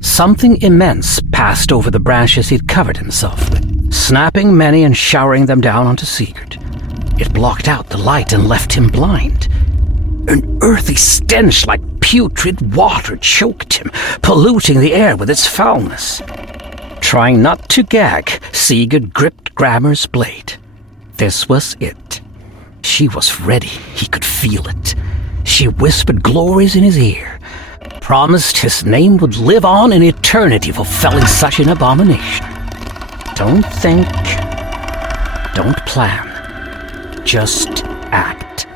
Something immense passed over the branches he'd covered himself with, snapping many and showering them down onto Sigurd. It blocked out the light and left him blind. An earthy stench like putrid water choked him, polluting the air with its foulness. Trying not to gag, Sigurd gripped Grammar's blade. This was it. She was ready. He could feel it. She whispered glories in his ear, promised his name would live on in eternity for felling such an abomination. Don't think. Don't plan. Just act.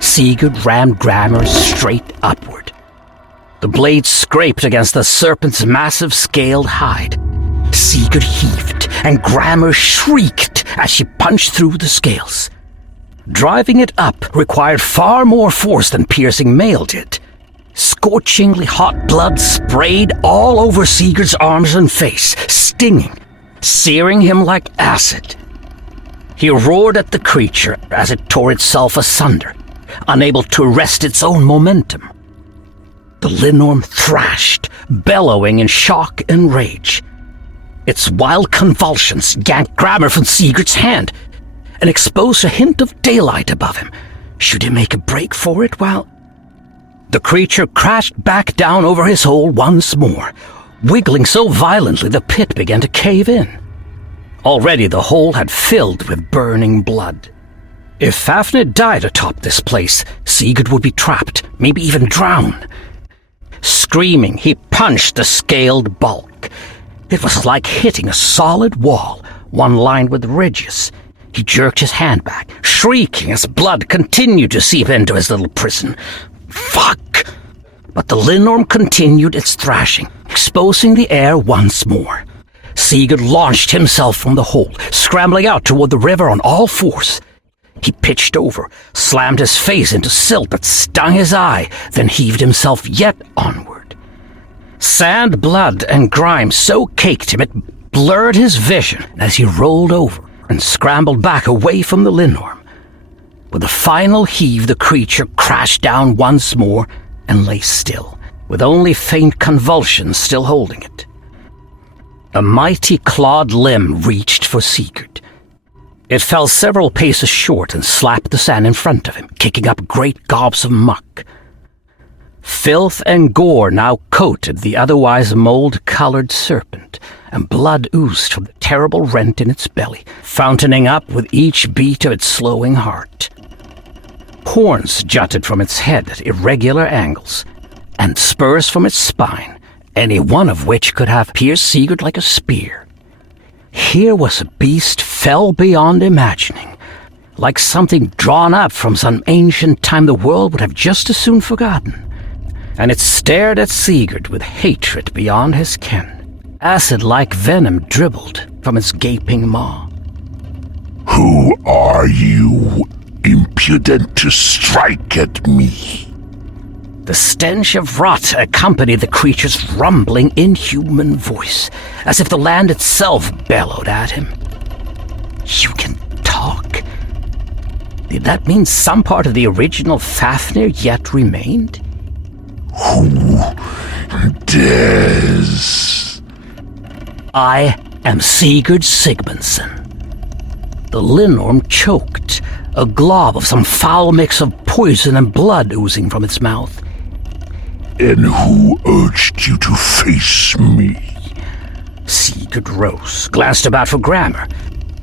Sigurd rammed Grammar straight upward. The blade scraped against the serpent's massive scaled hide. Sigurd heaved, and Grammar shrieked as she punched through the scales. Driving it up required far more force than piercing mail did. Scorchingly hot blood sprayed all over Sigurd's arms and face, stinging, searing him like acid. He roared at the creature as it tore itself asunder, unable to arrest its own momentum. The Linnorm thrashed, bellowing in shock and rage. Its wild convulsions yanked Grammar from Sigurd's hand and exposed a hint of daylight above him. Should he make a break for it? Well, the creature crashed back down over his hole once more, wiggling so violently the pit began to cave in. Already the hole had filled with burning blood. If Fafnir died atop this place, Sigurd would be trapped, maybe even drown. Screaming, he punched the scaled bulk. It was like hitting a solid wall, one lined with ridges. He jerked his hand back, shrieking as blood continued to seep into his little prison. Fuck! But the Linnorm continued its thrashing, exposing the air once more. Sigurd launched himself from the hole, scrambling out toward the river on all fours. He pitched over, slammed his face into silt that stung his eye, then heaved himself yet onward. Sand, blood, and grime so caked him it blurred his vision as he rolled over and scrambled back away from the Linnorm. With a final heave, the creature crashed down once more and lay still, with only faint convulsions still holding it. A mighty clawed limb reached for Sigurd. It fell several paces short and slapped the sand in front of him, kicking up great gobs of muck. Filth and gore now coated the otherwise mold-colored serpent, and blood oozed from the terrible rent in its belly, fountaining up with each beat of its slowing heart. Horns jutted from its head at irregular angles, and spurs from its spine, any one of which could have pierced Sigurd like a spear. Here was a beast fell beyond imagining, like something drawn up from some ancient time the world would have just as soon forgotten. And it stared at Sigurd with hatred beyond his ken. Acid-like venom dribbled from its gaping maw. Who are you, impudent to strike at me? The stench of rot accompanied the creature's rumbling, inhuman voice, as if the land itself bellowed at him. You can talk? Did that mean some part of the original Fafnir yet remained? Who dares? I am Sigurd Sigmundsson. The Linnorm choked, a glob of some foul mix of poison and blood oozing from its mouth. And who urged you to face me? Sigurd rose, glanced about for Grammar.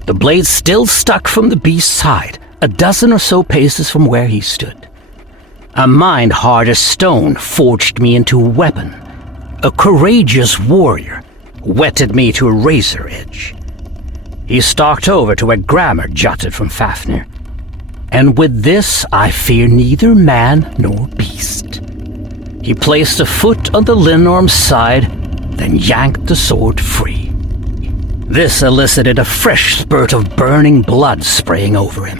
The blade still stuck from the beast's hide, a dozen or so paces from where he stood. A mind hard as stone forged me into a weapon. A courageous warrior whetted me to a razor edge. He stalked over to where Grammar jutted from Fafnir. And with this I fear neither man nor beast. He placed a foot on the Linnorm's side, then yanked the sword free. This elicited a fresh spurt of burning blood spraying over him,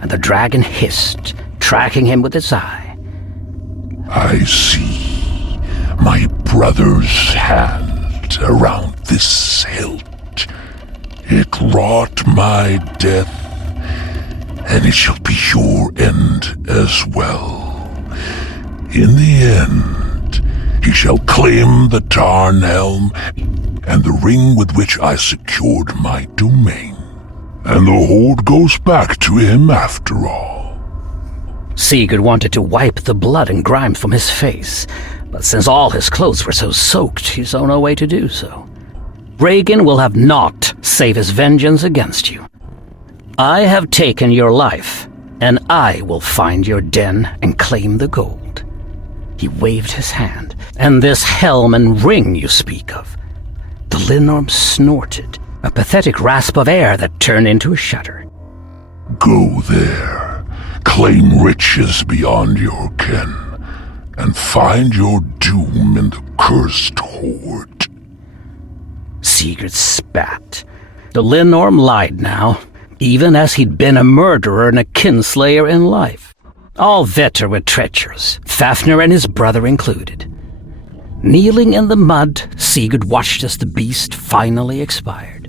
and the dragon hissed, tracking him with its eye. I see my brother's hand around this hilt. It wrought my death, and it shall be your end as well. In the end, He shall claim the Tarn Helm and the ring with which I secured my domain. And the hold goes back to him after all. Sigurd wanted to wipe the blood and grime from his face, but since all his clothes were so soaked, he saw no way to do so. Regan will have naught save his vengeance against you. I have taken your life, and I will find your den and claim the gold. He waved his hand. And this helm and ring you speak of. The Linnorm snorted, a pathetic rasp of air that turned into a shudder. Go there, claim riches beyond your ken, and find your doom in the cursed hoard. Sigurd spat. The Linnorm lied now, even as he'd been a murderer and a kinslayer in life. All Vetter were treacherous, Fafnir and his brother included. Kneeling in the mud, Sigurd watched as the beast finally expired.